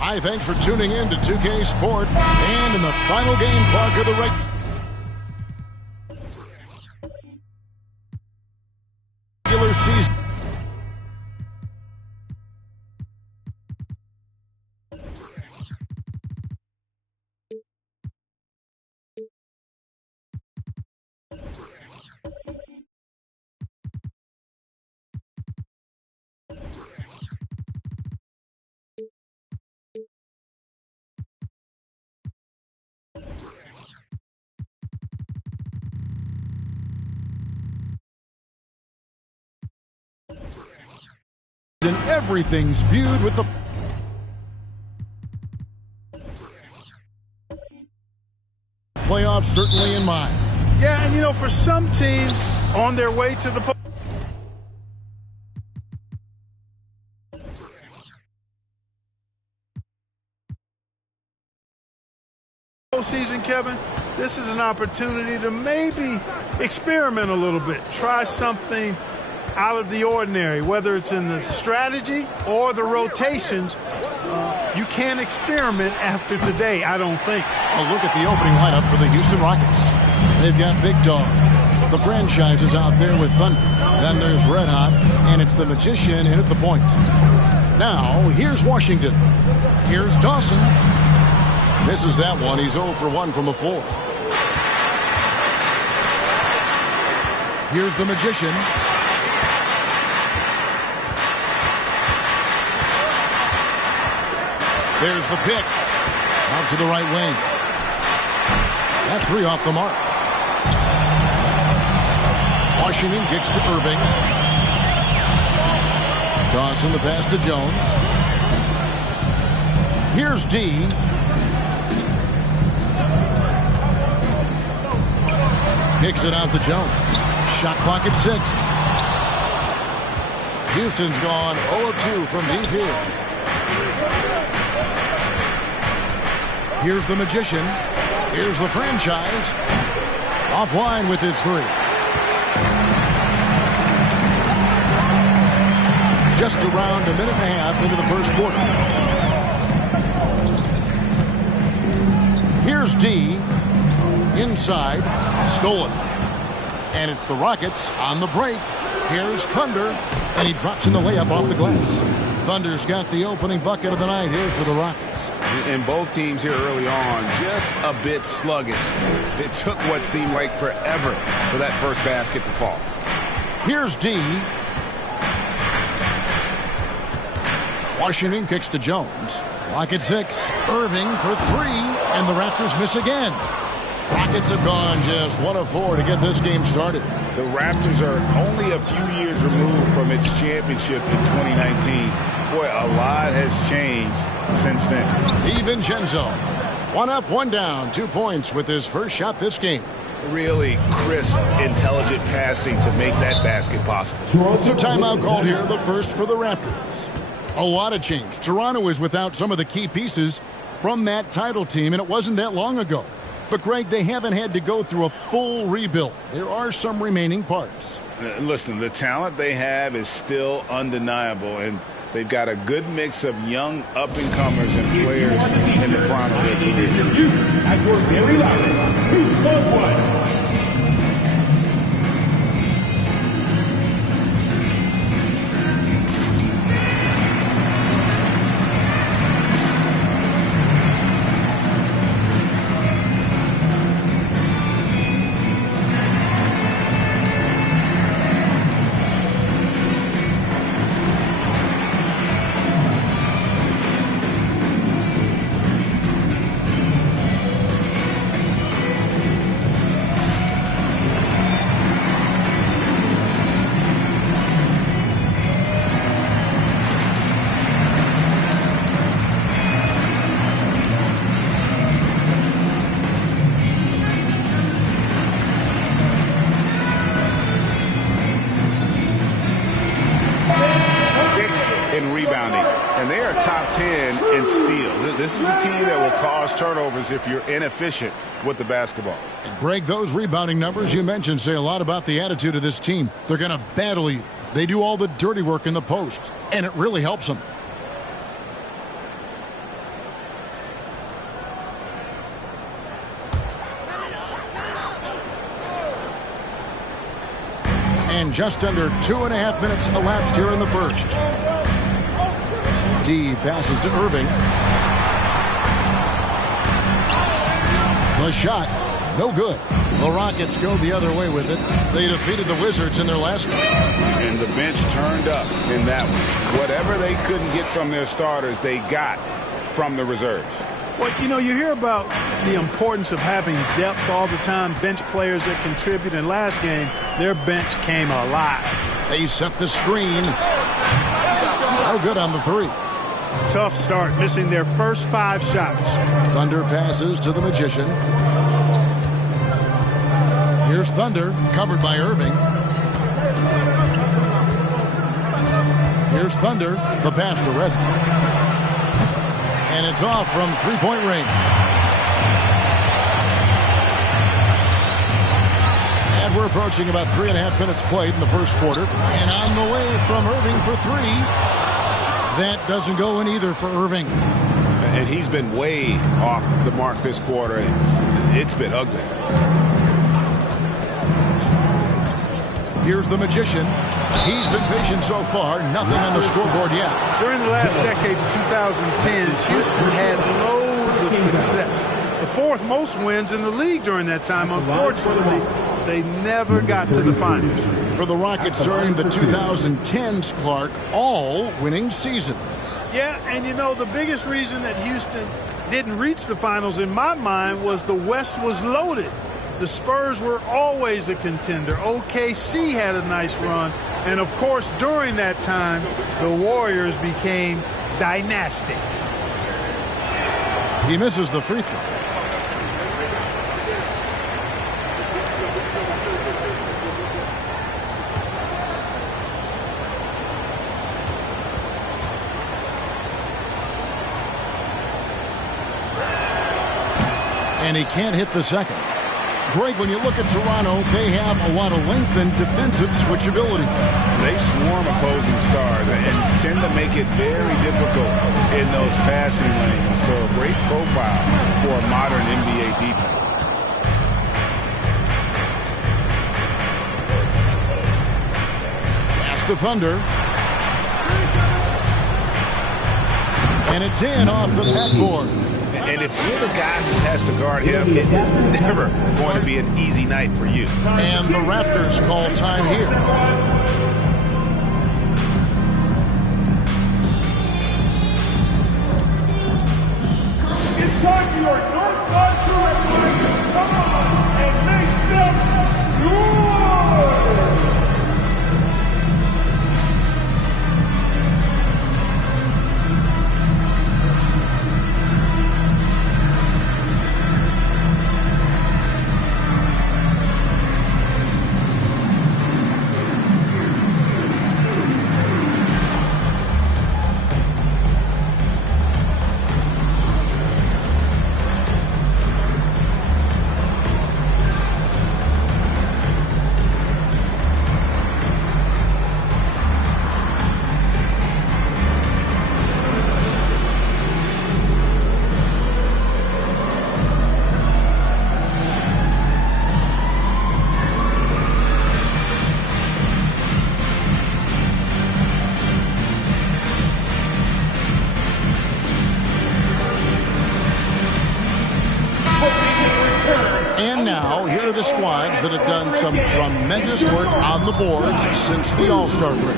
Hi, thanks for tuning in to 2K Sport. And in the final game clock of the regular season. And everything's viewed with the playoffs certainly in mind. Yeah, and you know, for some teams on their way to the postseason, Kevin, this is an opportunity to maybe experiment a little bit, try something out of the ordinary, whether it's in the strategy or the rotations. You can't experiment after today, I don't think. A look at the opening lineup for the Houston Rockets. They've got Big Dog. The franchise is out there with Thunder. Then there's Red Hot, and it's the Magician in at the point. Now, here's Washington. Here's Dawson. Misses that one. He's 0 for 1 from the floor. Here's the Magician. There's the pick. Out to the right wing. That three off the mark. Washington kicks to Irving. Dawson the pass to Jones. Here's D. Kicks it out to Jones. Shot clock at 6. Houston's gone 0-2 from deep here. Here's the Magician. Here's the franchise. Offline with his three. Just around a minute and a half into the first quarter. Here's D. Inside. Stolen. And it's the Rockets on the break. Here's Thunder. And he drops in the layup off the glass. Thunder's got the opening bucket of the night here for the Rockets. And both teams here early on just a bit sluggish. It took what seemed like forever for that first basket to fall. Here's D. Washington kicks to Jones. Clock at 6. Irving for 3. And the Raptors miss again. Rockets have gone just 1 of 4 to get this game started. The Raptors are only a few years removed from its championship in 2019. Boy, a lot has changed since then. DiVincenzo. 1 up, 1 down. 2 points with his first shot this game. Really crisp, intelligent passing to make that basket possible. So timeout called here, the first for the Raptors. A lot of change. Toronto is without some of the key pieces from that title team, and it wasn't that long ago. But, Greg, they haven't had to go through a full rebuild. There are some remaining parts. Listen, the talent they have is still undeniable, and they've got a good mix of young up-and-comers and players in the prime of their career. At your very loudest, 2-1. This is a team that will cause turnovers if you're inefficient with the basketball. Greg, those rebounding numbers you mentioned say a lot about the attitude of this team. They're going to battle you. They do all the dirty work in the post, and it really helps them. And just under 2.5 minutes elapsed here in the first. D passes to Irving. The shot, no good. The Rockets go the other way with it. They defeated the Wizards in their last game. And the bench turned up in that one. Whatever they couldn't get from their starters, they got from the reserves. Well, you know, you hear about the importance of having depth all the time, bench players that contribute. In last game, their bench came alive. They set the screen. No good on the three. Tough start, missing their first 5 shots. Thunder passes to the Magician. Here's Thunder, covered by Irving. Here's Thunder, the pass to Red. And it's off from three-point range. And we're approaching about 3.5 minutes played in the first quarter. And on the way from Irving for 3. That doesn't go in either for Irving. And he's been way off the mark this quarter. It's been ugly. Here's the Magician. He's been patient so far. Nothing on the scoreboard yet. During the last decade of 2010s, Houston had loads of success. The 4th most wins in the league during that time. Unfortunately, they never got to the finals. For the Rockets during the 2010s, Clark, all winning seasons. Yeah, and you know, the biggest reason that Houston didn't reach the finals in my mind was the West was loaded. The Spurs were always a contender. OKC had a nice run. And, of course, during that time, the Warriors became dynastic. He misses the free throw. And he can't hit the second. Greg, when you look at Toronto, they have a lot of length and defensive switchability. They swarm opposing stars and tend to make it very difficult in those passing lanes. So a great profile for a modern NBA defense. Pass to Thunder. And it's in off the backboard. And if you're the guy who has to guard him, it is never going to be an easy night for you. And the Raptors call time here. It's time for your North Side Direct. Come on and make them yours. And now, here are the squads that have done some tremendous work on the boards since the All-Star break.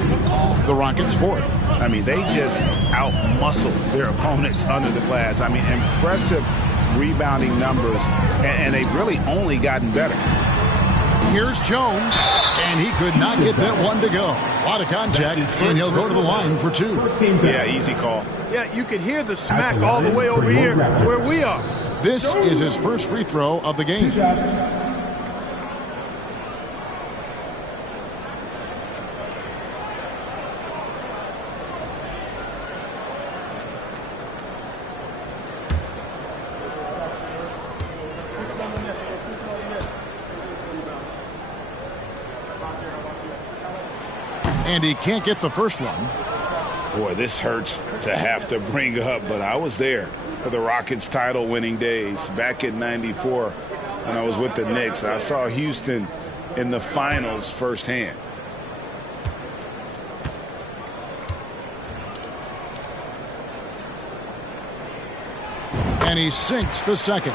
The Rockets 4th. I mean, they just out-muscled their opponents under the glass. I mean, impressive rebounding numbers, and they've really only gotten better. Here's Jones, and he could not get that one to go. A lot of contact, and he'll go to the line for 2. Yeah, easy call. Yeah, you could hear the smack all the way over here where we are. This is his first free throw of the game. And he can't get the first one. Boy, this hurts to have to bring up, but I was there for the Rockets title-winning days back in '94 when I was with the Knicks. I saw Houston in the finals firsthand. And he sinks the second.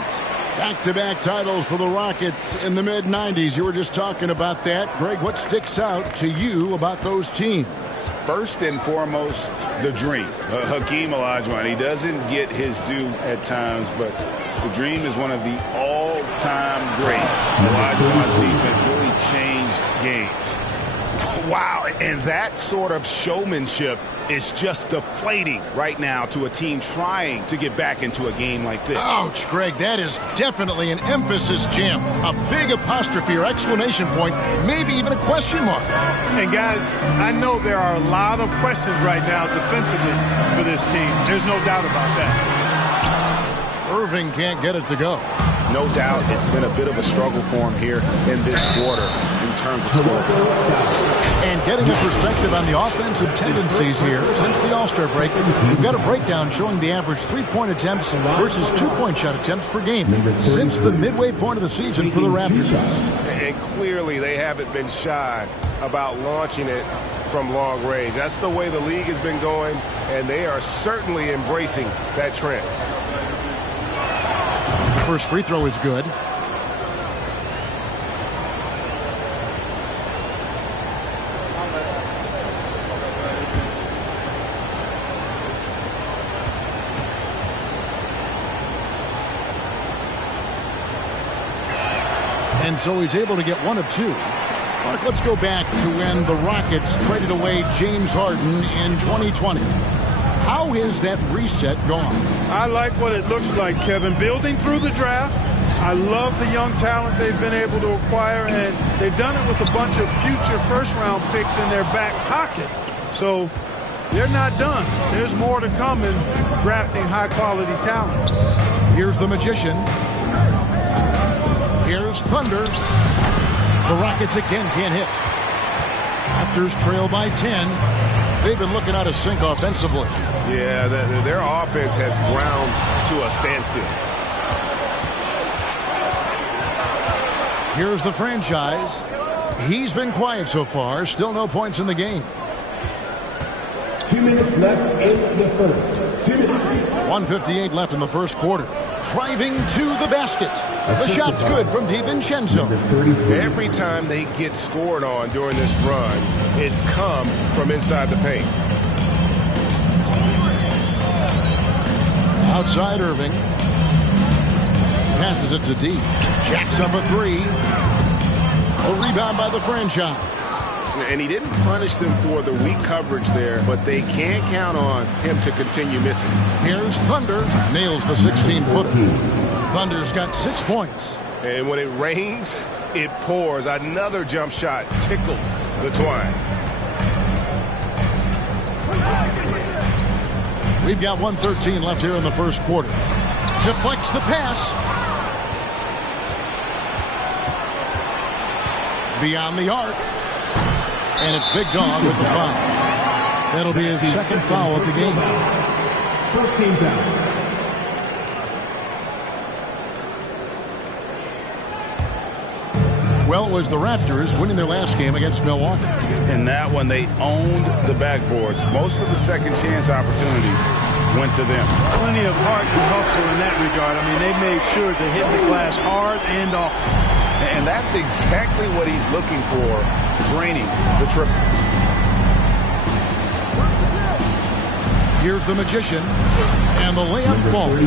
Back-to-back titles for the Rockets in the mid-'90s. You were just talking about that. Greg, what sticks out to you about those teams? First and foremost, the dream. Hakeem Olajuwon, he doesn't get his due at times, but the dream is one of the all-time greats. Olajuwon's defense really changed games. Wow, and that sort of showmanship is just deflating right now to a team trying to get back into a game like this. Ouch, Greg, that is definitely an emphasis jam. A big apostrophe or exclamation point, maybe even a question mark. And guys, I know there are a lot of questions right now defensively for this team. There's no doubt about that. Irving can't get it to go. No doubt it's been a bit of a struggle for him here in this quarter in terms of scoring. And getting a perspective on the offensive tendencies here since the All-Star break, we've got a breakdown showing the average three-point attempts versus two-point shot attempts per game since the midway point of the season for the Raptors. And clearly they haven't been shy about launching it from long range. That's the way the league has been going, and they are certainly embracing that trend. First free throw is good. And so he's able to get one of two. Mark, let's go back to when the Rockets traded away James Harden in 2020. How is that reset gone? I like what it looks like, Kevin. Building through the draft. I love the young talent they've been able to acquire, and they've done it with a bunch of future first-round picks in their back pocket. So they're not done. There's more to come in drafting high-quality talent. Here's the Magician. Here's Thunder. The Rockets again can't hit. Raptors trail by 10. They've been looking out of sync offensively. Yeah, their offense has ground to a standstill. Here's the franchise. He's been quiet so far. Still no points in the game. 2 minutes left in the first. 2 minutes. 1:58 left in the first quarter. Driving to the basket. The shot's good from DiVincenzo. Every time they get scored on during this run, it's come from inside the paint. Outside Irving. Passes it to D. Jacks up a three. A rebound by the franchise. And he didn't punish them for the weak coverage there, but they can't count on him to continue missing. Here's Thunder. Nails the 16-footer. Thunder's got 6 points. And when it rains, it pours. Another jump shot tickles the twine. We've got 1:13 left here in the first quarter. Deflects the pass. Beyond the arc. And it's Big Dog with the foul. That'll be his second foul of the game. First team foul. Well, it was the Raptors winning their last game against Milwaukee. In that one, they owned the backboards. Most of the second chance opportunities went to them. Plenty of heart and hustle in that regard. I mean, they made sure to hit the glass hard and often. And that's exactly what he's looking for, draining the triple. Here's the Magician, and the layup falls.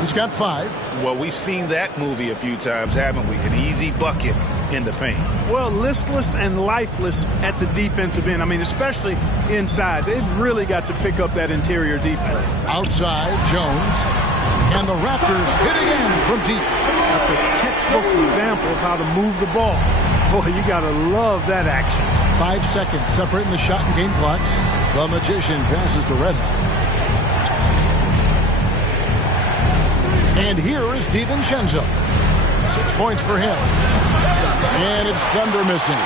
He's got 5. Well, we've seen that movie a few times, haven't we? An easy bucket in the paint. Well, listless and lifeless at the defensive end. I mean, especially inside. They've really got to pick up that interior defense. Outside, Jones. And the Raptors hit again from deep. That's a textbook example of how to move the ball. Boy, you got to love that action. 5 seconds separating the shot and game clocks. The Magician passes to Red Hot. And here is DiVincenzo. 6 points for him. And it's Thunder missing.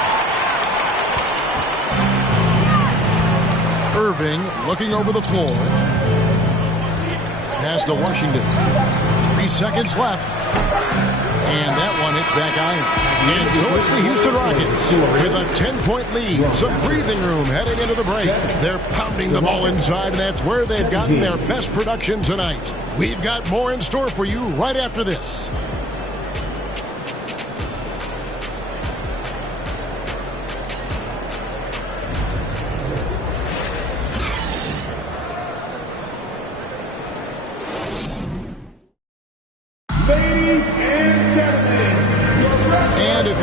Irving looking over the floor. Pass to Washington. 3 seconds left. And that one hits back iron. And so it's the Houston Rockets with a 10-point lead. Some breathing room heading into the break. They're pounding the ball inside, and that's where they've gotten their best production tonight. We've got more in store for you right after this.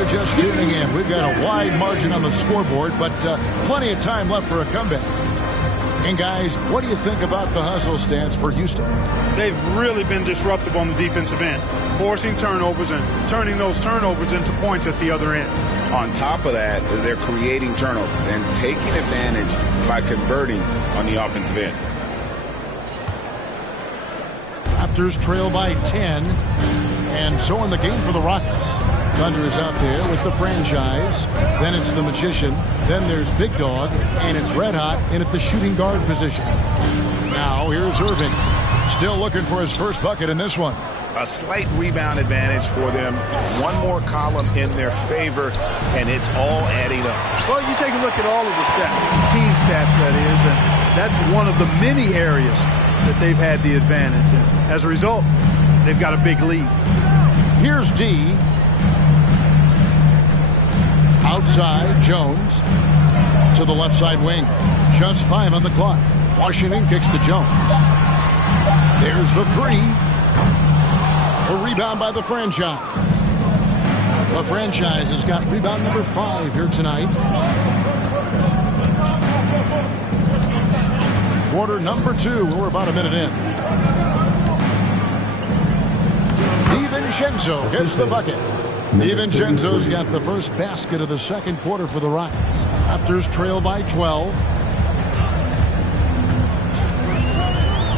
Just tuning in, we've got a wide margin on the scoreboard, but plenty of time left for a comeback. And guys, what do you think about the hustle stance for Houston? They've really been disruptive on the defensive end, forcing turnovers and turning those turnovers into points at the other end. On top of that, they're creating turnovers and taking advantage by converting on the offensive end. Raptors trail by 10, and so in the game for the Rockets. Thunder is out there with the franchise. Then it's the Magician. Then there's Big Dog. And it's Red Hot in at the shooting guard position. Now here's Irving. Still looking for his first bucket in this one. A slight rebound advantage for them. One more column in their favor, and it's all adding up. Well, you take a look at all of the stats, team stats that is, and that's one of the many areas that they've had the advantage. And as a result, they've got a big lead. Here's D. Outside, Jones to the left side wing. Just 5 on the clock. Washington kicks to Jones. There's the 3. A rebound by the franchise. The franchise has got rebound number 5 here tonight. Quarter number 2. We're about a minute in. DiVincenzo gets the bucket. DiVincenzo's got the first basket of the second quarter for the Rockets. Raptors trail by 12.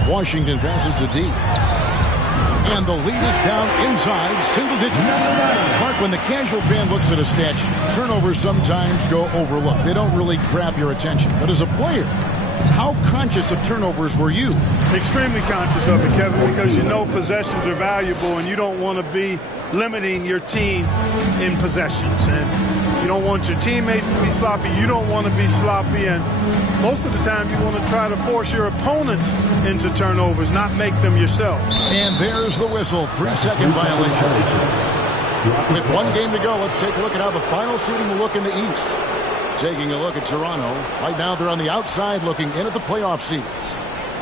Washington passes to D. And the lead is down inside single digits. Clark, when the casual fan looks at a stat sheet, turnovers sometimes go overlooked. They don't really grab your attention. But as a player, how conscious of turnovers were you? Extremely conscious of it, Kevin, because you know possessions are valuable and you don't want to be limiting your team in possessions. And you don't want your teammates to be sloppy. You don't want to be sloppy. And most of the time you want to try to force your opponents into turnovers, not make them yourself. And there's the whistle. 3-second violation. With one game to go, let's take a look at how the final seeding will look in the East. Taking a look at Toronto. Right now they're on the outside looking in at the playoff seeds.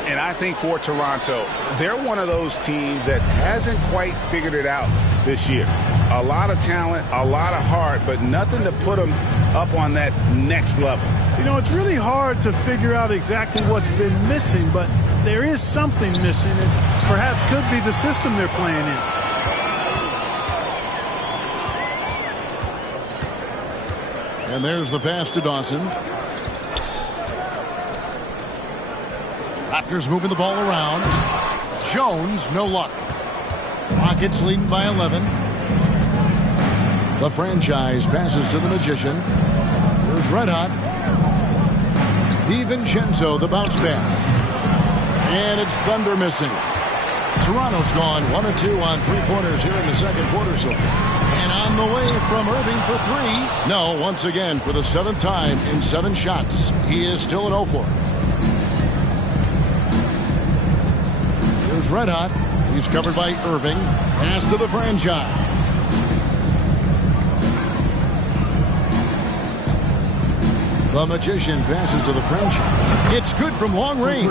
And I think for Toronto, they're one of those teams that hasn't quite figured it out this year. A lot of talent, a lot of heart, but nothing to put them up on that next level. You know, it's really hard to figure out exactly what's been missing, but there is something missing. It perhaps could be the system they're playing in. And there's the pass to Dawson. Raptors moving the ball around. Jones, no luck. Rockets leading by 11. The franchise passes to the Magician. Here's Red Hot. DiVincenzo, the bounce pass. And it's Thunder missing. Toronto's gone 1 of 2 on 3-pointers here in the second quarter so far. And on the way from Irving for 3. No, once again for the 7th time in 7 shots. He is still an 0 for. Here's Red Hot. He's covered by Irving. Pass to the franchise. The Magician passes to the franchise. It's good from long range.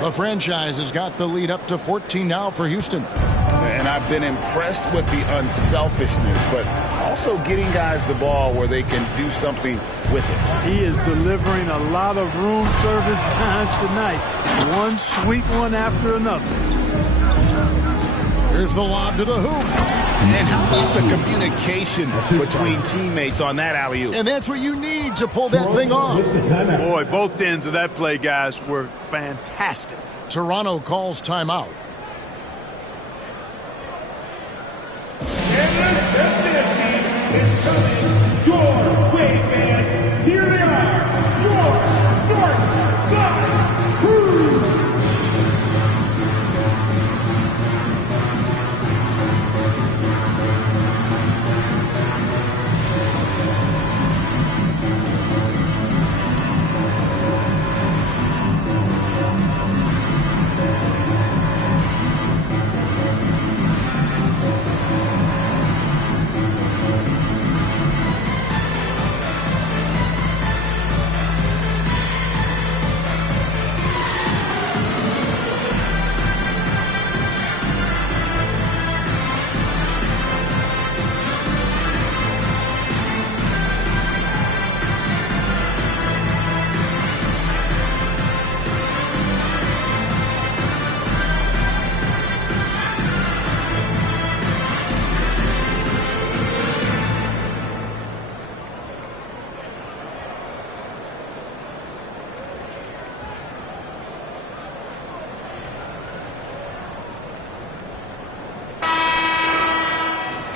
The franchise has got the lead up to 14 now for Houston. And I've been impressed with the unselfishness, but also getting guys the ball where they can do something with it. He is delivering a lot of room service times tonight. One sweet one after another. Here's the lob to the hoop. And how about the communication between teammates on that alley-oop? And that's what you need to pull that thing off. Boy, both ends of that play, guys, were fantastic. Toronto calls timeout. And the destination is coming your way, man. Here they are, your North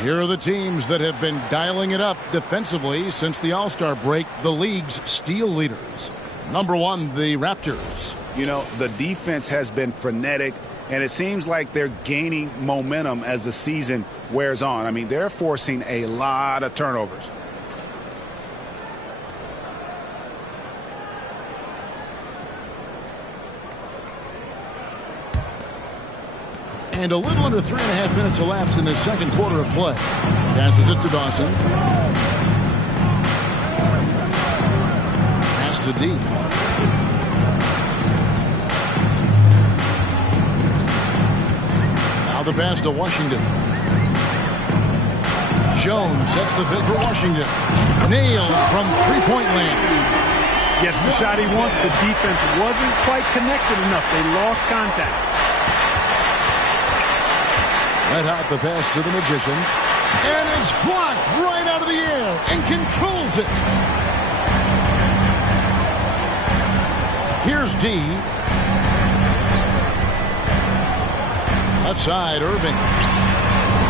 Here are the teams that have been dialing it up defensively since the All-Star break, the league's steal leaders. Number 1, the Raptors. You know, the defense has been frenetic, and it seems like they're gaining momentum as the season wears on. I mean, they're forcing a lot of turnovers. And a little under 3.5 minutes elapsed in the second quarter of play. Passes it to Dawson. Pass to D. Now the pass to Washington. Jones sets the pick for Washington. Nailed from three-point land. Gets the shot he wants. The defense wasn't quite connected enough. They lost contact. Let out the pass to the Magician. And it's blocked right out of the air and controls it. Here's D. Left side, Irving.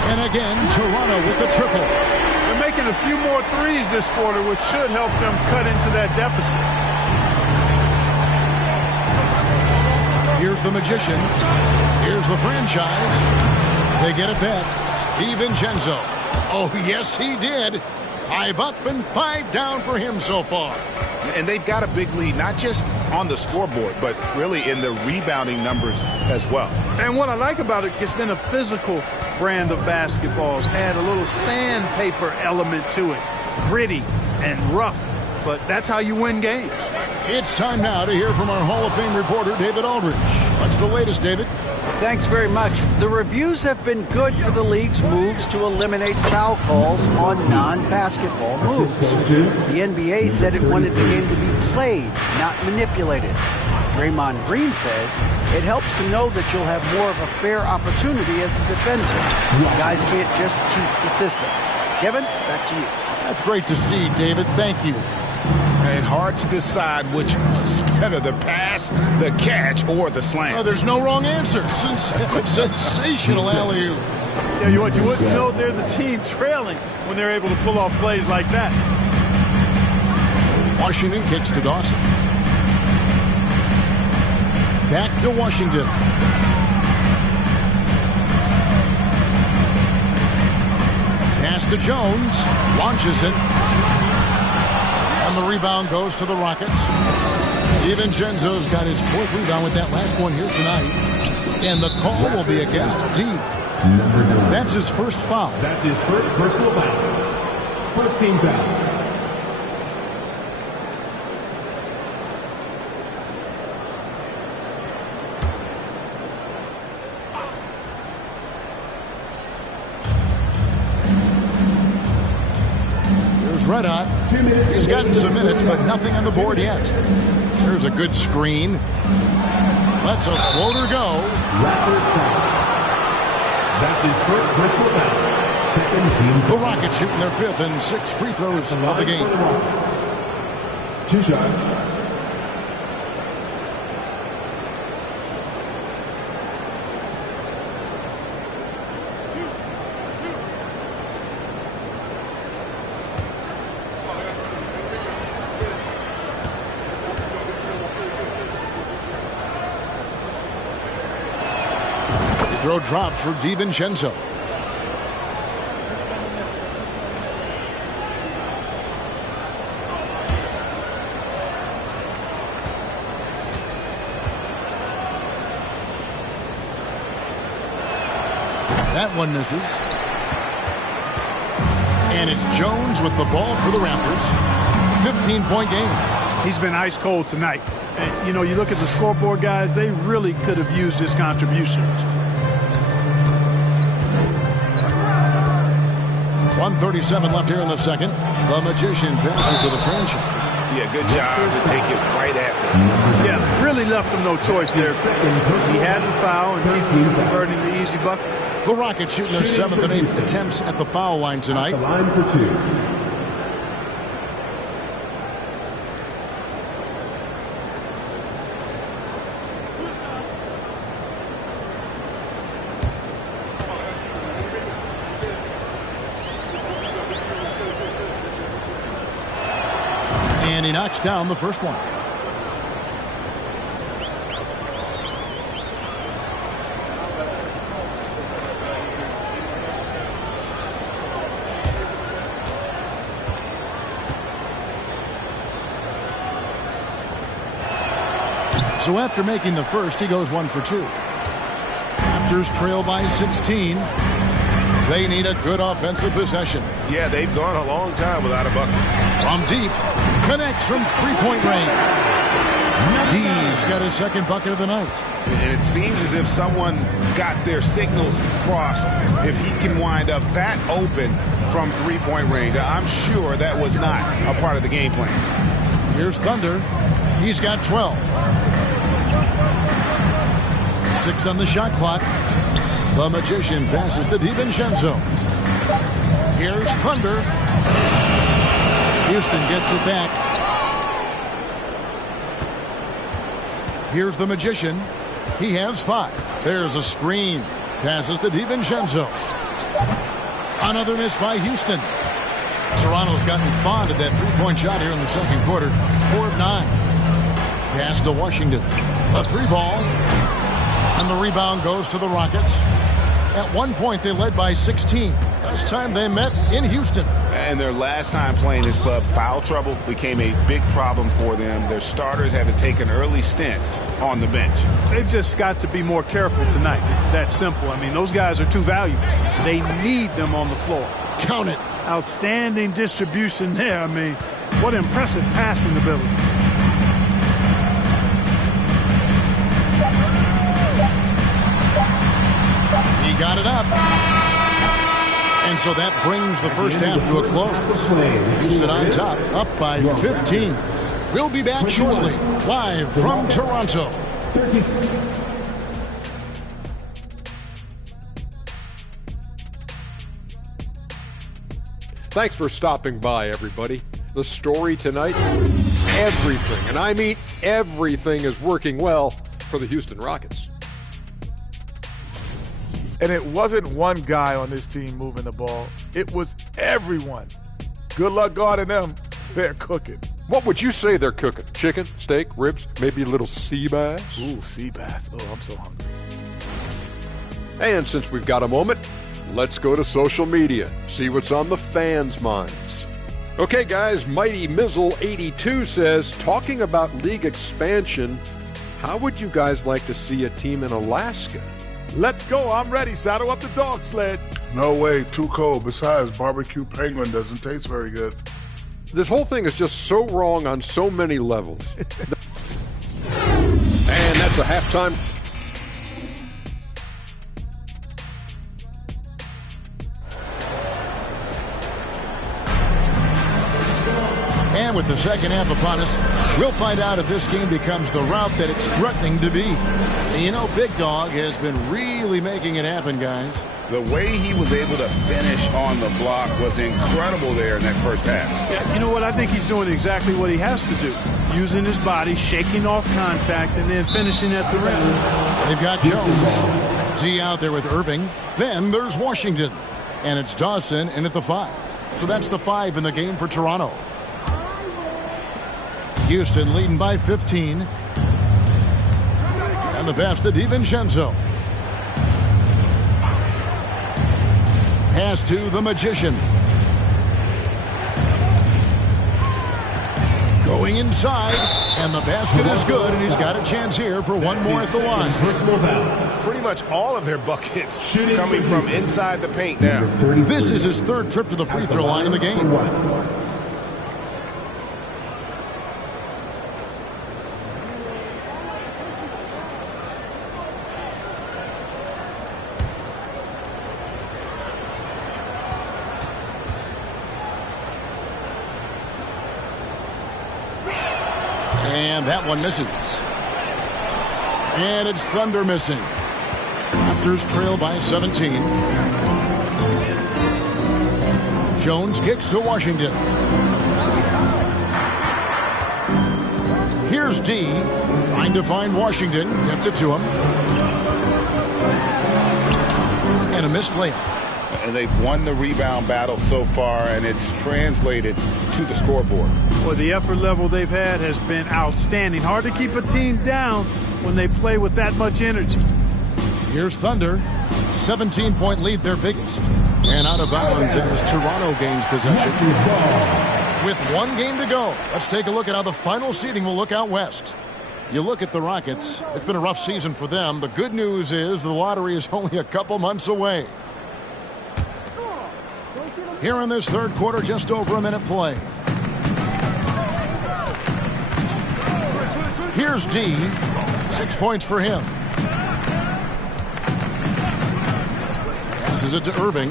And again, Toronto with the triple. They're making a few more threes this quarter, which should help them cut into that deficit. Here's the Magician. Here's the franchise. They get it back. DiVincenzo. Oh, yes, he did. 5 up and 5 down for him so far. And they've got a big lead, not just on the scoreboard, but really in the rebounding numbers as well. And what I like about it, it's been a physical brand of basketball. It's had a little sandpaper element to it. Gritty and rough. But that's how you win games. It's time now to hear from our Hall of Fame reporter, David Aldridge. What's the latest, David? Thanks very much. The reviews have been good for the league's moves to eliminate foul calls on non-basketball moves. The NBA said it wanted the game to be played, not manipulated. Draymond Green says it helps to know that you'll have more of a fair opportunity as a defender. Guys can't just cheat the system. Kevin, back to you. That's great to see, David. Thank you. And hard to decide which was better, the pass, the catch, or the slam. Oh, there's no wrong answer. Sensational alley-oop. Tell you what, you wouldn't know they're the team trailing when they're able to pull off plays like that. Washington kicks to Dawson. Back to Washington. Pass to Jones. Launches it. And the rebound goes to the Rockets. DiVincenzo's got his 4th rebound with that last one here tonight. And the call will be against D. That's his first foul. That's his first personal foul. First team foul. Red hot. He's gotten some minutes, but nothing on the board yet. There's a good screen. Lets a floater go. Raptors foul. That's his first personal foul. Second team foul. The Rockets shooting their 5th and 6th free throws of the game. 2 shots. Throw drops for DiVincenzo. That one misses. And it's Jones with the ball for the Raptors. 15-point game. He's been ice cold tonight. And, you know, you look at the scoreboard, guys, they really could have used his contributions. 1:37 left here in the second. The Magician passes to the franchise. Yeah, good job to take it right at them. Yeah, really left him no choice there. He had the foul and keep from converting the easy bucket. The Rockets shooting their 7th and 8th attempts at the foul line tonight. The line for 2. And he knocks down the first one. So after making the first, he goes 1 for 2. Raptors trail by 16. They need a good offensive possession. Yeah, they've gone a long time without a bucket. From deep, connects from three-point range. D's got his second bucket of the night. And it seems as if someone got their signals crossed if he can wind up that open from three-point range. I'm sure that was not a part of the game plan. Here's Thunder. He's got 12. 6 on the shot clock. The Magician passes to DiVincenzo. Here's Thunder. Houston gets it back. Here's the Magician. He has 5. There's a screen. Passes to DiVincenzo. Another miss by Houston. Toronto's gotten fond of that three-point shot here in the second quarter. 4 of 9. Pass to Washington. A 3-ball. And the rebound goes to the Rockets. At one point, they led by 16. Last time they met in Houston. And their last time playing this club, foul trouble became a big problem for them. Their starters had to take an early stint on the bench. They've just got to be more careful tonight. It's that simple. I mean, those guys are too valuable. They need them on the floor. Count it. Outstanding distribution there. I mean, what impressive passing ability. He got it up. And so that brings the first half to a close. Houston on top, up by 15. We'll be back shortly, live from Toronto. Thanks for stopping by, everybody. The story tonight, everything, and I mean everything, is working well for the Houston Rockets. And it wasn't one guy on this team moving the ball. It was everyone. Good luck guarding them. They're cooking. What would you say they're cooking? Chicken, steak, ribs, maybe a little sea bass? Ooh, sea bass. Oh, I'm so hungry. And since we've got a moment, let's go to social media, see what's on the fans' minds. Okay, guys, Mighty Mizzle82 says, talking about league expansion, how would you guys like to see a team in Alaska? Let's go. I'm ready. Saddle up the dog sled. No way. Too cold. Besides, barbecue penguin doesn't taste very good. This whole thing is just so wrong on so many levels. And that's a halftime. And with the second half upon us, we'll find out if this game becomes the route that it's threatening to be. And you know, Big Dog has been really making it happen, guys. The way he was able to finish on the block was incredible there in that first half. Yeah, you know what? I think he's doing exactly what he has to do. Using his body, shaking off contact, and then finishing at the rim. They've got Jones. Z out there with Irving. Then there's Washington. And it's Dawson in at the 5. So that's the 5 in the game for Toronto. Houston leading by 15. And the pass to DiVincenzo. Pass to the Magician. Going inside, and the basket is good, and he's got a chance here for one more at the line. Pretty much all of their buckets coming from inside the paint now. This is his 3rd trip to the free throw line in the game. And that one misses. And it's Thunder missing. Raptors trail by 17. Jones kicks to Washington. Here's D, trying to find Washington. Gets it to him. And a missed layup. And they've won the rebound battle so far, and it's translated to the scoreboard. Well, the effort level they've had has been outstanding. Hard to keep a team down when they play with that much energy. Here's Thunder. 17-point lead, their biggest. And out of bounds as Toronto gains possession. With 1 game to go, let's take a look at how the final seeding will look out west. You look at the Rockets, it's been a rough season for them. The good news is the lottery is only a couple months away. Here in this third quarter, just over a minute play. Here's D. 6 points for him. Passes it to Irving.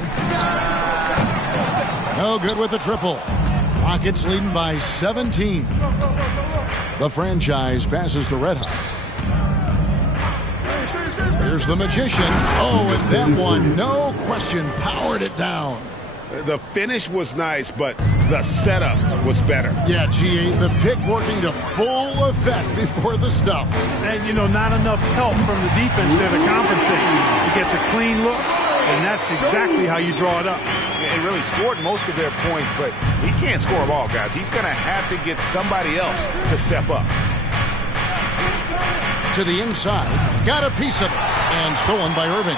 No good with the triple. Rockets leading by 17. The franchise passes to Red Hot. Here's the Magician. Oh, and that one, no question, powered it down. The finish was nice, but the setup was better. Yeah, G8, the pick working to full effect before the stuff. And, you know, not enough help from the defense there to compensate. He gets a clean look, and that's exactly how you draw it up. He really scored most of their points, but he can't score them all, guys. He's going to have to get somebody else to step up. To the inside, got a piece of it, and stolen by Irving.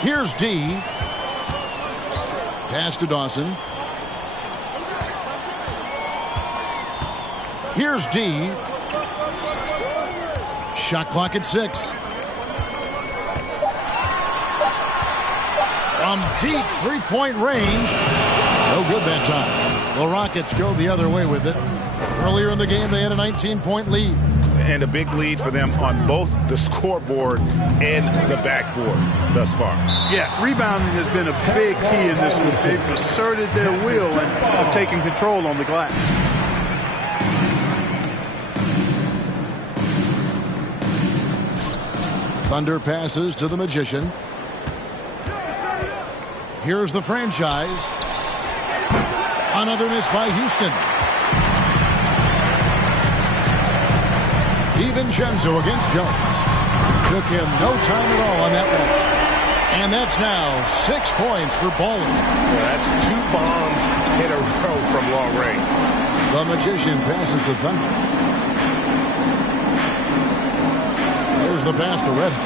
Here's D. Pass to Dawson. Here's D. Shot clock at 6. From deep three-point range. No good that time. The Rockets go the other way with it. Earlier in the game, they had a 19-point lead. And a big lead for them on both the scoreboard and the backboard thus far. Yeah, rebounding has been a big key in this one. They've asserted their will and have taken control on the glass. Thunder passes to the Magician. Here's the franchise. Another miss by Houston. DiVincenzo against Jones. Took him no time at all on that one. And that's now 6 points for Baldwin. Yeah, that's 2 bombs in a row from long range. The Magician passes to Thunder. There's the pass to Red Hot.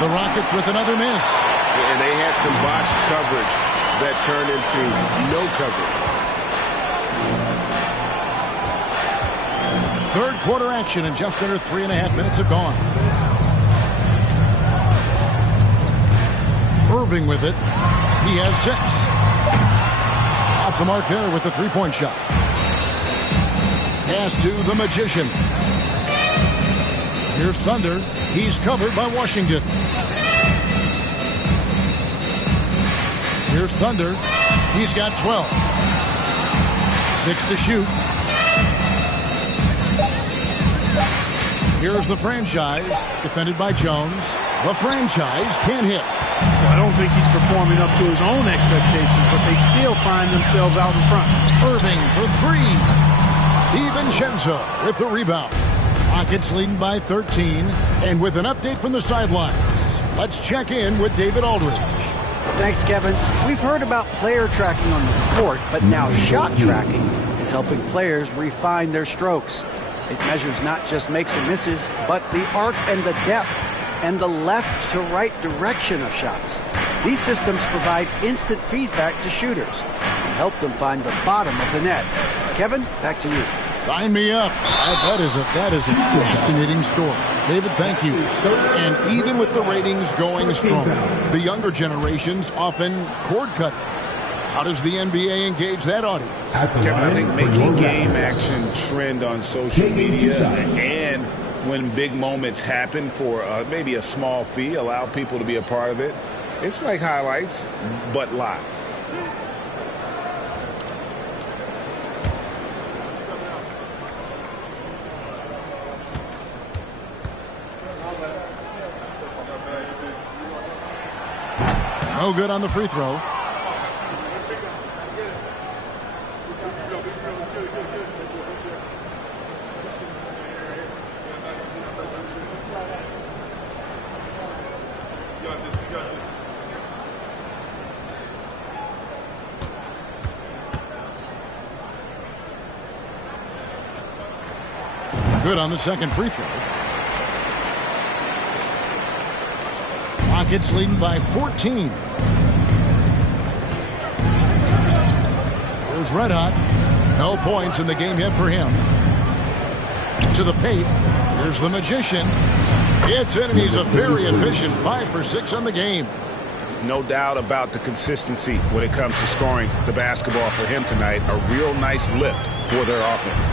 The Rockets with another miss. And they had some botched coverage that turned into no coverage. Third quarter action, and just under 3.5 minutes have gone. Irving with it. He has 6. Off the mark there with the three-point shot. Pass to the Magician. Here's Thunder. He's covered by Washington. Here's Thunder. He's got 12. 6 to shoot. Here's the franchise, defended by Jones. The franchise can't hit. Well, I don't think he's performing up to his own expectations, but they still find themselves out in front. Irving for 3. DiVincenzo with the rebound. Rockets leading by 13. And with an update from the sidelines, let's check in with David Aldridge. Thanks, Kevin. We've heard about player tracking on the court, but now shot tracking is helping players refine their strokes. It measures not just makes or misses, but the arc and the depth and the left to right direction of shots. These systems provide instant feedback to shooters and help them find the bottom of the net. Kevin, back to you. Sign me up. That is a fascinating story. David, thank you. And even with the ratings going strong, the younger generations often cord cut. How does the NBA engage that audience? Kevin, I think making game action trend on social media and when big moments happen for maybe a small fee, allow people to be a part of it. It's like highlights, but live. No good on the free throw. good on the second free throw. Rockets leading by 14. Here's Red Hot. No points in the game yet for him. To the paint. Here's the Magician. It's in, and he's a very efficient 5 for 6 on the game. No doubt about the consistency when it comes to scoring the basketball for him tonight. A real nice lift for their offense.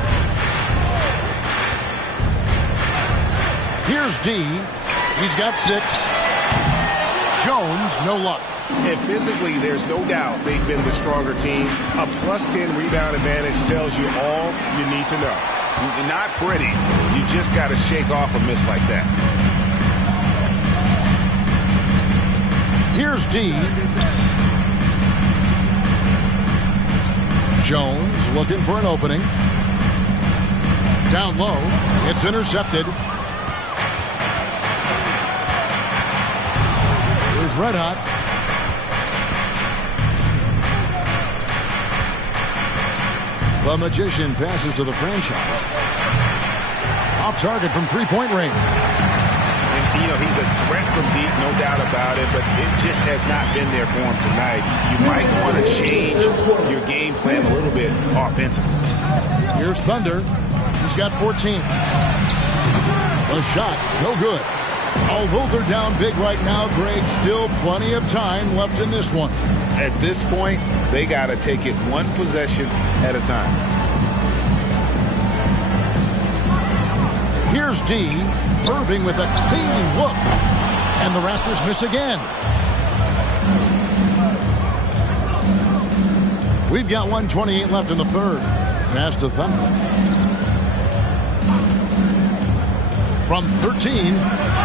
Here's D. He's got 6. Jones, no luck. And physically, there's no doubt they've been the stronger team. A +10 rebound advantage tells you all you need to know. Not pretty. You just got to shake off a miss like that. Here's D. Jones looking for an opening. Down low. It's intercepted. Here's Red Hot. The Magician passes to the franchise. Off target from three-point range. And, you know, he's a threat from deep, no doubt about it, but it just has not been there for him tonight. You might want to change your game plan a little bit offensively. Here's Thunder. He's got 14. The shot, no good. Although they're down big right now, Greg, still plenty of time left in this one. At this point, they got to take it one possession at a time. Here's D. Irving with a clean look. And the Raptors miss again. We've got 1:28 left in the third. Pass to Thunder. From 13.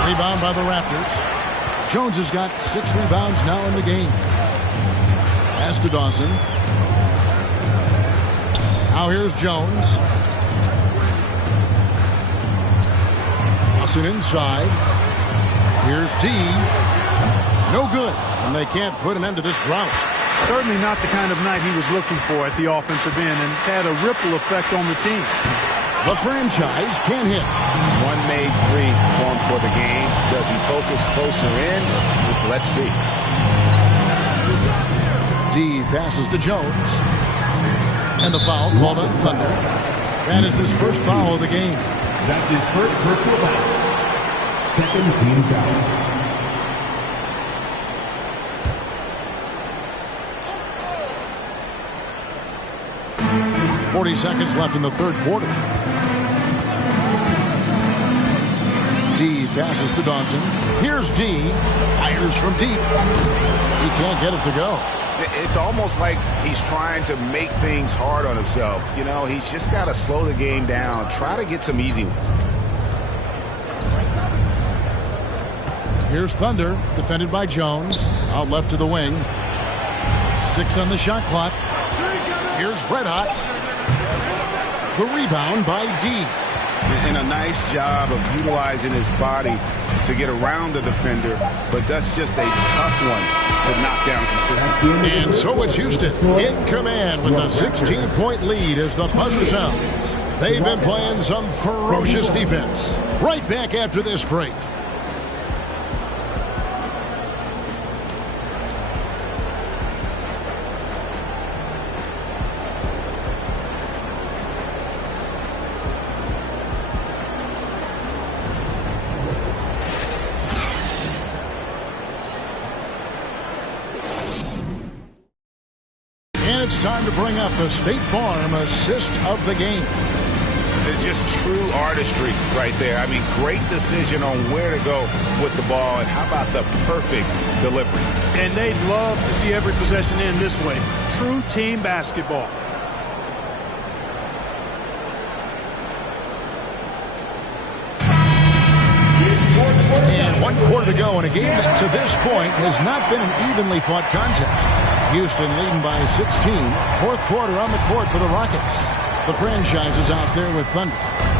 Rebound by the Raptors. Jones has got 6 rebounds now in the game. Pass to Dawson. Now here's Jones. Dawson inside. Here's D. No good. And they can't put an end to this drought. Certainly not the kind of night he was looking for at the offensive end, and it's had a ripple effect on the team. The franchise can't hit. One made 3 formed for the game. Does he focus closer in? Let's see. D passes to Jones. And the foul called on Thunder. That is his first foul of the game. That's his first personal foul. Second team foul. .40 seconds left in the third quarter. D passes to Dawson. Here's D. Fires from deep. He can't get it to go. It's almost like he's trying to make things hard on himself. You know, he's just got to slow the game down. Try to get some easy ones. Here's Thunder, defended by Jones. Out left to the wing. 6 on the shot clock. Here's Red Hot. The rebound by D. And a nice job of utilizing his body to get around the defender, but that's just a tough one to knock down consistently. And so it's Houston in command with a 16-point lead as the buzzer sounds. They've been playing some ferocious defense. Right back after this break. It's time to bring up the State Farm assist of the game. Just true artistry right there. I mean, great decision on where to go with the ball, and how about the perfect delivery? And they'd love to see every possession end this way. True team basketball. And 1 quarter to go in a game that to this point has not been an evenly fought contest. Houston leading by 16. Fourth quarter on the court for the Rockets. The franchise is out there with Thunder.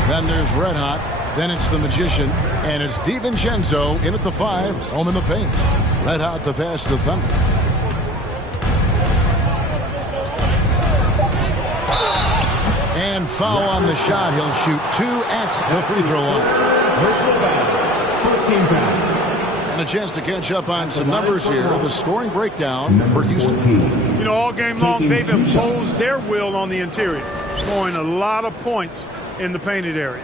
Then there's Red Hot. Then it's the Magician. And it's DiVincenzo in at the 5. Home in the paint. Red Hot the pass to Thunder. And And foul on the shot. He'll shoot 2 at the free throw line. First team foul. And a chance to catch up on some numbers here. The scoring breakdown for Houston. You know, all game long, they've imposed their will on the interior, scoring a lot of points in the painted area.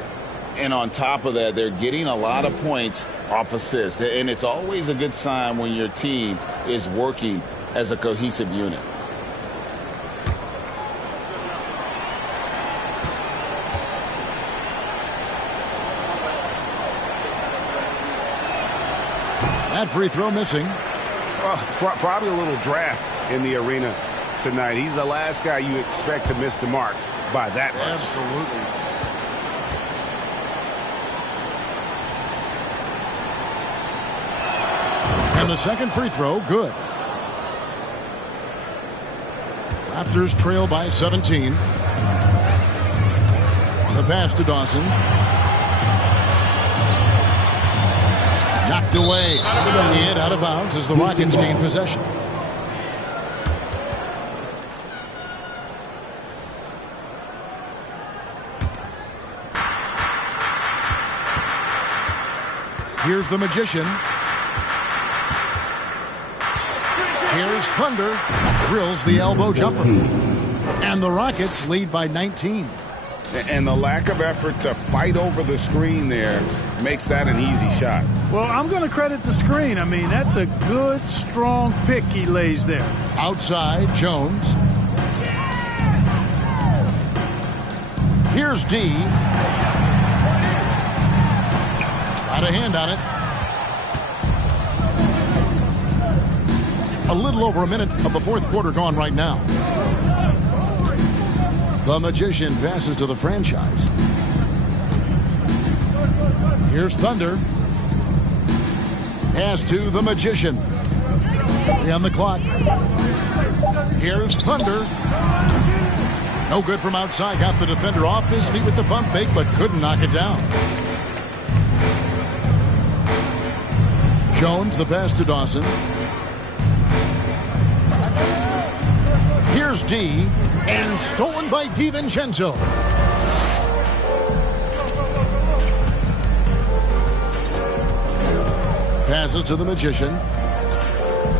And on top of that, they're getting a lot of points off assists. And it's always a good sign when your team is working as a cohesive unit. That free throw missing. Well, probably a little draft in the arena tonight. He's the last guy you expect to miss the mark by that much. Absolutely. And the second free throw, good. Raptors trail by 17. The pass to Dawson. Knocked away. And out of bounds as the Rockets gain possession. Here's the Magician. Here's Thunder. Drills the elbow jumper. And the Rockets lead by 19. And the lack of effort to fight over the screen there makes that an easy shot. Well, I'm going to credit the screen. I mean, that's a good, strong pick he lays there. Outside, Jones. Here's D. Got a hand on it. A little over a minute of the fourth quarter gone right now. The Magician passes to the franchise. Here's Thunder. Pass to the Magician. 3 on the clock. Here's Thunder. No good from outside. Got the defender off his feet with the pump fake, but couldn't knock it down. Jones, the pass to Dawson. Here's D. And stolen by DiVincenzo. Passes to the Magician.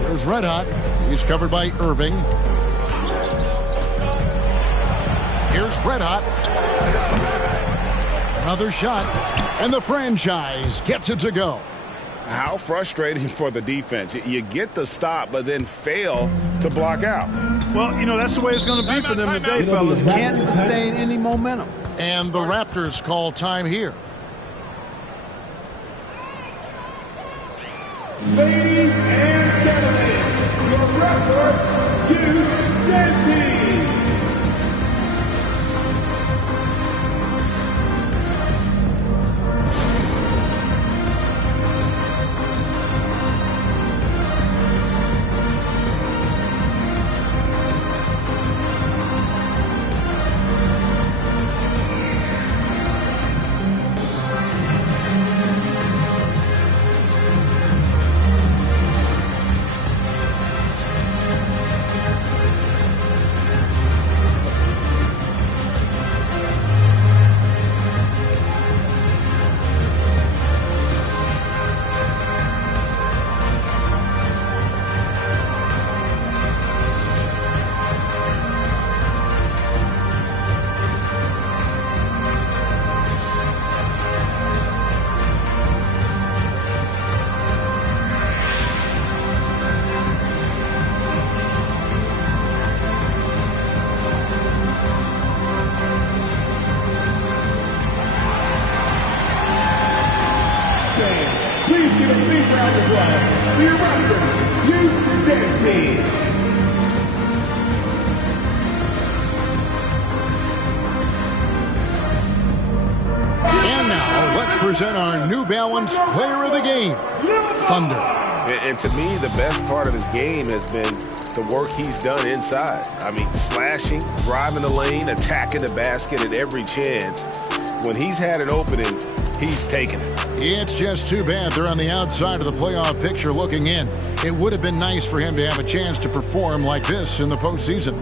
Here's Red Hot. He's covered by Irving. Here's Red Hot. Another shot. And the franchise gets it to go. How frustrating for the defense. You get the stop, but then fail to block out. Well, you know, that's the way it's going to be for them today, fellas. Can't sustain any momentum. And the Raptors call time here. Ladies and gentlemen, your Raptors, D26. Please give a big round of applause for your Raptors, D26. And now, let's present our New Balance Player of the Game, Thunder. And to me, the best part of his game has been the work he's done inside. I mean, slashing, driving the lane, attacking the basket at every chance. When he's had an opening, he's taken it. It's just too bad they're on the outside of the playoff picture looking in. It would have been nice for him to have a chance to perform like this in the postseason.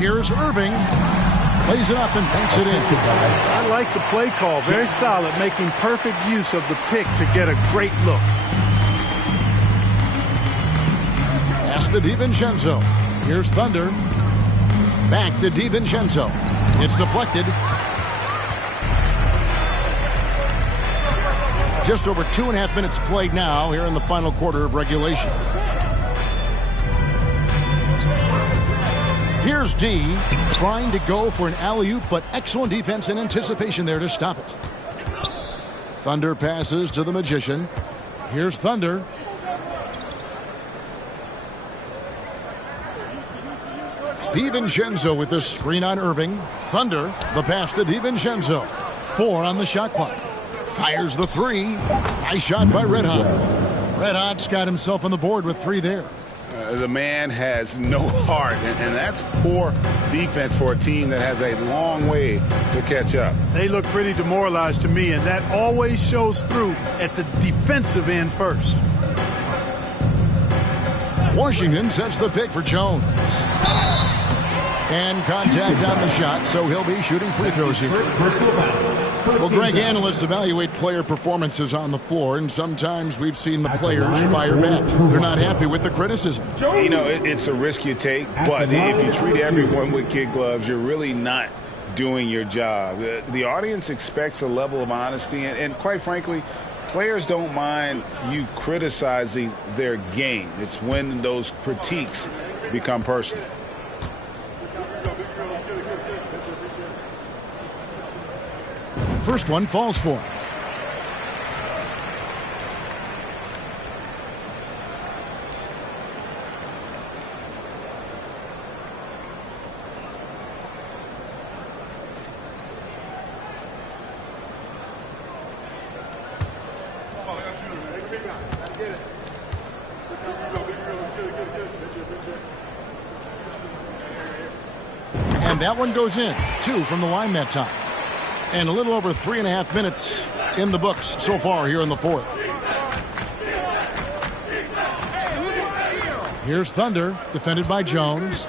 Here's Irving. Plays it up and banks it in. I like the play call. Very solid, making perfect use of the pick to get a great look. Pass to DiVincenzo. Here's Thunder. Back to DiVincenzo. It's deflected. Just over 2.5 minutes played now here in the final quarter of regulation. Here's D trying to go for an alley-oop, but excellent defense and anticipation there to stop it. Thunder passes to the Magician. Here's Thunder. DiVincenzo with the screen on Irving. Thunder, the pass to DiVincenzo. 4 on the shot clock. Fires the 3. Nice shot by Red Hot. Red Hot's got himself on the board with 3 there. The man has no heart, and that's poor defense for a team that has a long way to catch up. They look pretty demoralized to me, and that always shows through at the defensive end first. Washington sets the pick for Jones. And contact on the shot, so he'll be shooting free throws here. Well, Greg, analysts evaluate player performances on the floor, and sometimes we've seen the players fire back. They're not happy with the criticism. You know, it's a risk you take, but if you treat everyone with kid gloves, you're really not doing your job. The audience expects a level of honesty, and quite frankly, players don't mind you criticizing their game. It's when those critiques become personal. First one falls for him. And that one goes in. 2 from the line that time. And a little over 3.5 minutes in the books so far here in the fourth. Here's Thunder, defended by Jones.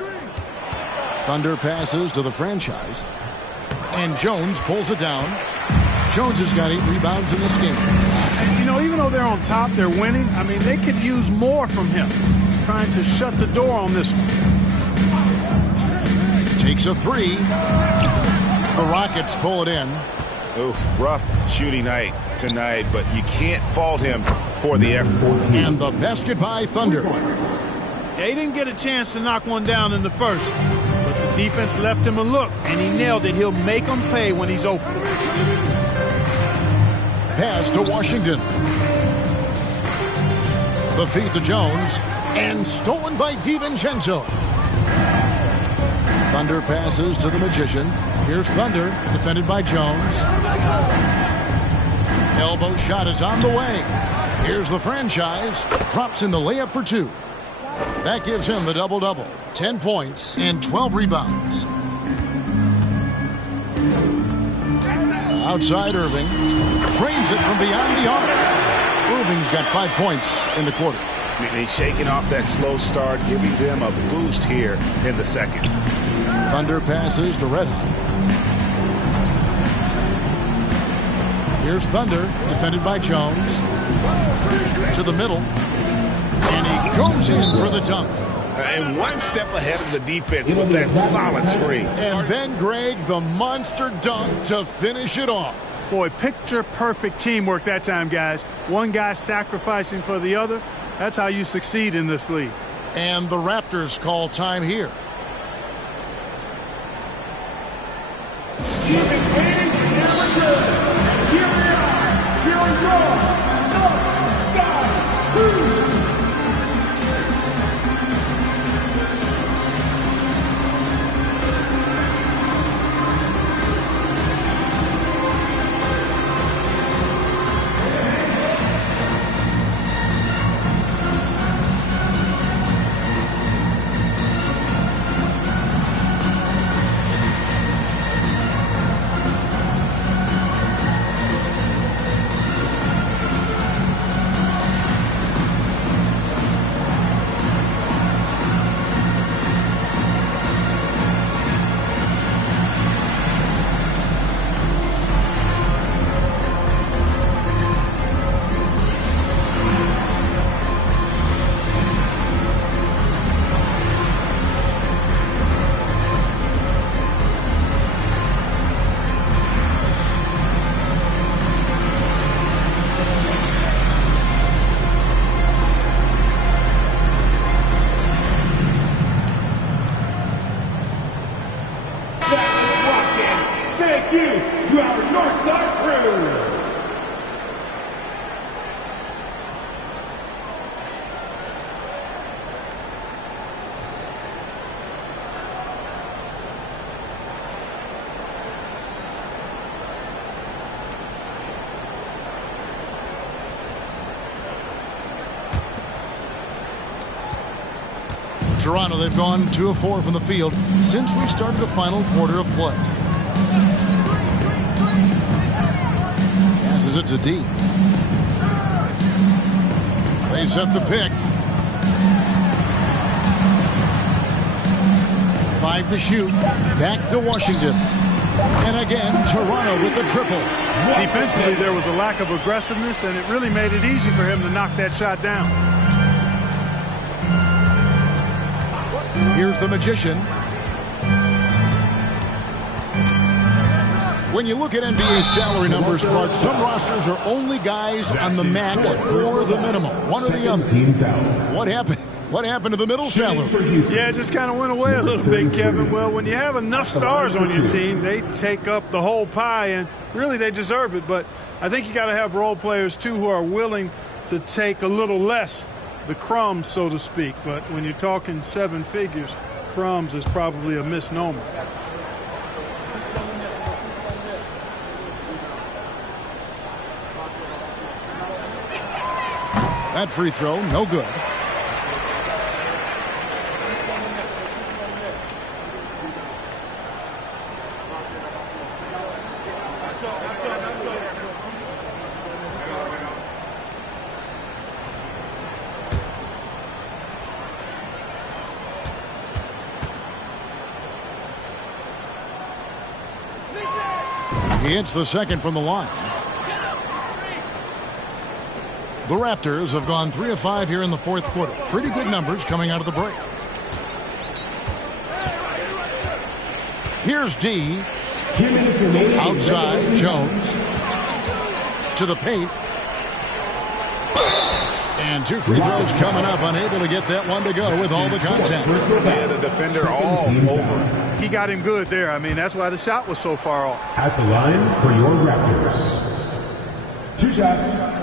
Thunder passes to the franchise. And Jones pulls it down. Jones has got 8 rebounds in this game. And, you know, even though they're on top, they're winning. I mean, they could use more from him. Trying to shut the door on this one. Takes a 3. The Rockets pull it in. Oof, rough shooting night tonight, but you can't fault him for the effort. And the basket by Thunder. Yeah, he didn't get a chance to knock one down in the first, but the defense left him a look, and he nailed it. He'll make them pay when he's open. Pass to Washington. The feed to Jones, and stolen by DiVincenzo. Thunder passes to the Magician. Here's Thunder, defended by Jones. Elbow shot is on the way. Here's the franchise. Drops in the layup for 2. That gives him the double-double. 10 points and 12 rebounds. Outside Irving. Trains it from beyond the arc. Irving's got 5 points in the quarter. He's shaking off that slow start, giving them a boost here in the second. Thunder passes to Red Hot. Here's Thunder, defended by Jones. To the middle. And he goes in for the dunk. And one step ahead of the defense with that solid screen. And then, Greg, the monster dunk to finish it off. Boy, picture-perfect teamwork that time, guys. One guy sacrificing for the other. That's how you succeed in this league. And the Raptors call time here. thank you to our Northside crew. Toronto, they've gone 2 of 4 from the field since we started the final quarter of play. Passes it to D. They set the pick. 5 to shoot. Back to Washington. And again, Toronto with the triple. Defensively, there was a lack of aggressiveness, and it really made it easy for him to knock that shot down. Here's the Magician. When you look at NBA salary numbers, Clark, some rosters are only guys on the max or the minimum, one or the other. What happened to the middle salary? Yeah, it just kind of went away a little bit, Kevin. Well, when you have enough stars on your team, they take up the whole pie, and really they deserve it. But I think you got to have role players, too, who are willing to take a little less, the crumbs, so to speak. But when you're talking 7 figures, crumbs is probably a misnomer. That free throw, no good. He hits the second from the line. The Raptors have gone 3 of 5 here in the fourth quarter. Pretty good numbers coming out of the break. Here's D. Outside, Jones. To the paint. And 2 free throws coming up. Unable to get that one to go with all the contact. Yeah, the defender all over. He got him good there. I mean, that's why the shot was so far off. At the line for your Raptors. 2 shots.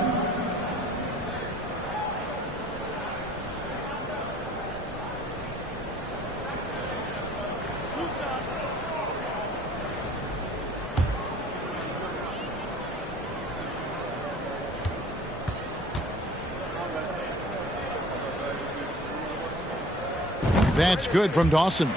That's good from Dawson.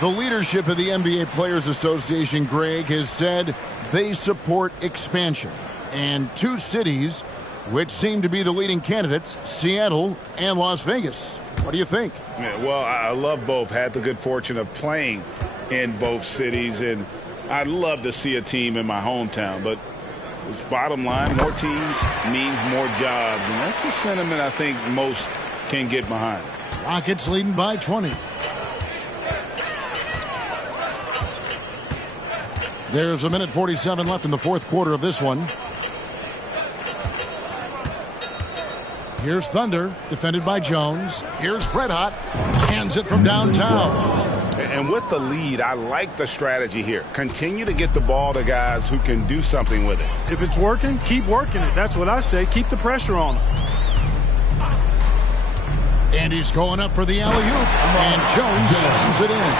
The leadership of the NBA Players Association, Greg, has said they support expansion. And 2 cities which seem to be the leading candidates, Seattle and Las Vegas. What do you think? Yeah, well, I love both. Had the good fortune of playing in both cities, and I'd love to see a team in my hometown. But bottom line, more teams means more jobs, and that's a sentiment I think most can get behind. Rockets leading by 20. There's 1:47 left in the fourth quarter of this one. Here's Thunder, defended by Jones. Here's Red Hot, hands it from downtown. And with the lead, I like the strategy here. Continue to get the ball to guys who can do something with it. If it's working, keep working it. That's what I say. Keep the pressure on them. And he's going up for the alley-oop, and Jones slams it in.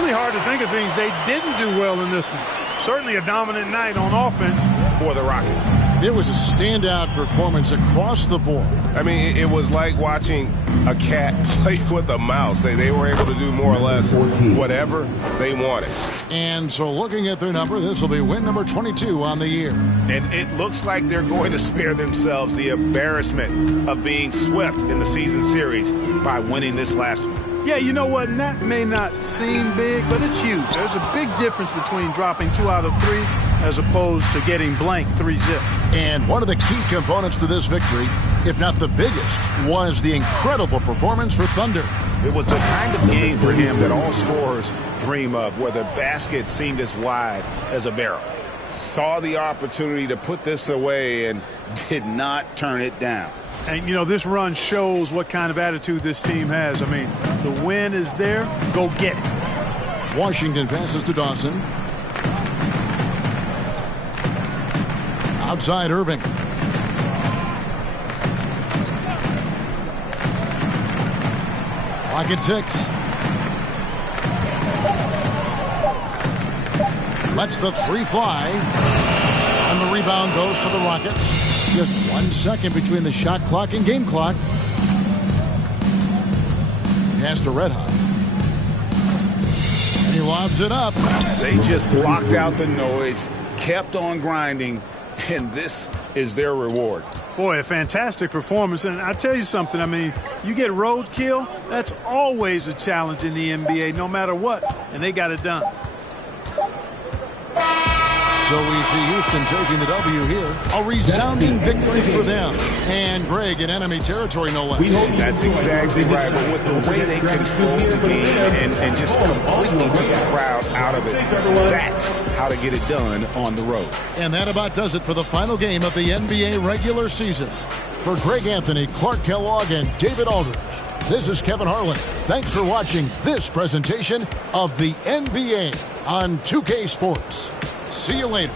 Really hard to think of things they didn't do well in this one. Certainly a dominant night on offense for the Rockets. It was a standout performance across the board. I mean, it was like watching a cat play with a mouse. They were able to do more or less whatever they wanted. And so looking at their number, this will be win number 22 on the year. And it looks like they're going to spare themselves the embarrassment of being swept in the season series by winning this last one. Yeah, you know what? And that may not seem big, but it's huge. There's a big difference between dropping 2 out of 3 as opposed to getting blank 3-zip. And one of the key components to this victory, if not the biggest, was the incredible performance for Thunder. It was the kind of game for him that all scorers dream of, where the basket seemed as wide as a barrel. Saw the opportunity to put this away and did not turn it down. And, you know, this run shows what kind of attitude this team has. I mean, the win is there. Go get it. Washington passes to Dawson. Outside Irving. Clock at 6. Lets the 3 fly. And the rebound goes to the Rockets. Just 1 second between the shot clock and game clock. Pass to Red Hot. And he lobs it up. They just blocked out the noise, kept on grinding, and this is their reward. Boy, a fantastic performance. And I tell you something, I mean, you get roadkill, that's always a challenge in the NBA, no matter what. And they got it done. So we see Houston taking the W here. A resounding victory for them. And Greg in enemy territory, no less. That's exactly right. But with the way they control the game and just completely took the crowd out of it, that's how to get it done on the road. And that about does it for the final game of the NBA regular season. For Greg Anthony, Clark Kellogg, and David Aldridge, this is Kevin Harlan. Thanks for watching this presentation of the NBA on 2K Sports. See you later.